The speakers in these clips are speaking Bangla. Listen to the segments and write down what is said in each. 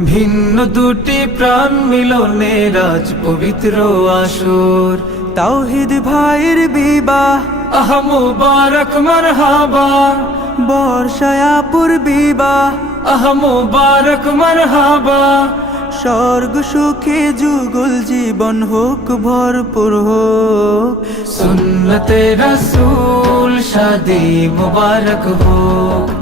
ভিন্ন দুটি প্রাণ মিলনে রাজ পবিত্র আসর। তাওহিদ ভাইয়ের বিবাহ, আহ মুবারক, মারহাবা। বর্ষায়াপুর বিবাহ, আহ মুবারক, মারহাবা। স্বর্গ সুখে যুগল জীবন হোক, ভরপুর হোক। সুন্নতে রসুল শাদি মুবারক হোক।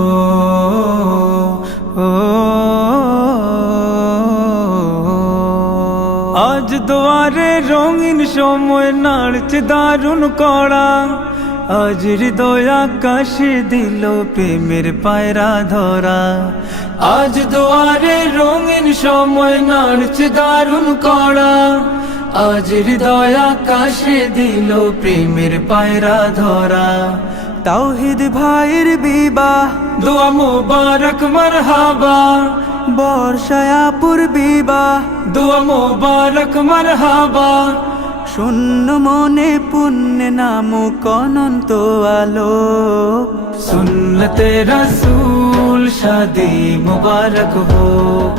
আজ দুয়ারে রঙিন সময় নাড়ছে দারুণ কড়া। আজ হৃদয় আকাশে দিল প্রেমের পায়রা ধরা। আজ দুয়ারে রঙিন সময় নাড়ছে দারুণ কড়া। আজ হৃদয় আকাশে দিল প্রেমের পায়রা ধরা। তাওহিদ ভাইয়ের বিবাহ, দোয়া মুবারক, মারহাবা। বর্ষায়াপুর বিবাহ দোয়া মুবারক মারহাবা। শূন্য মনে পুণ্য নামুক অনন্ত আলো। সুন্নতে রসুল শাদি মুবারক হোক।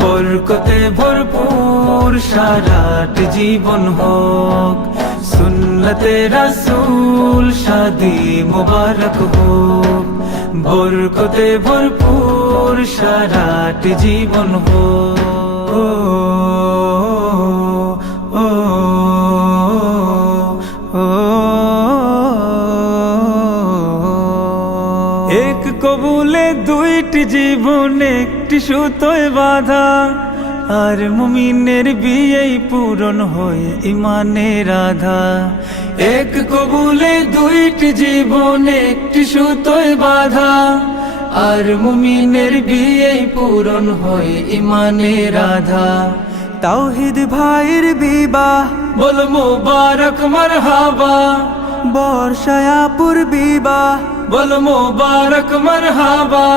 বরকতে ভরপুর সারাট জীবন হোক। সুন্নতে রসুল শাদি মুবারক হোক। বরকতে ভরপুর সারাট জীবন হো এক কবুলে দুইটি জীবন একটি সুতোয় বাধা আর মুমিনের বিয়েই পূরণ হয়ে ইমানের রাধা এক কবুলে দুইটি জীবন, একটি সুতোয় বাধা। আর মুমিনের বিয়েই পূরণ হয়ে ইমানের রাধা তাওহিদ ভাইয়ের বিবাহ, বল মুবারক, মারহাবা। বর্ষায়াপুর বিবাহ, বল মুবারক, মারহাবা।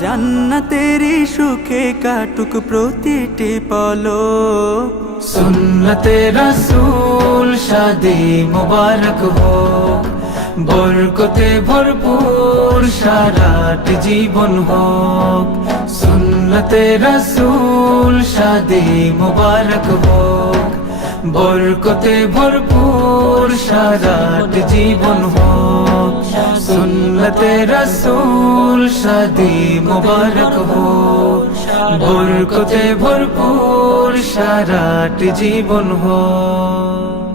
জান্নাতেরি সুখে কাটুক প্রতিটি পলো সুন্নতে রসুল শাদি মুবারক হোক, বরকতে ভরপুর সারাট জীবন হোক। সুন্নতে রসুল শাদি মুবারক হোক, বরকতে ভরপুর সারাট জীবন হোক। সুন্নতে রসুল শাদি মুবারক হোক বরকতে ভরপুর সারাট জীবন হোক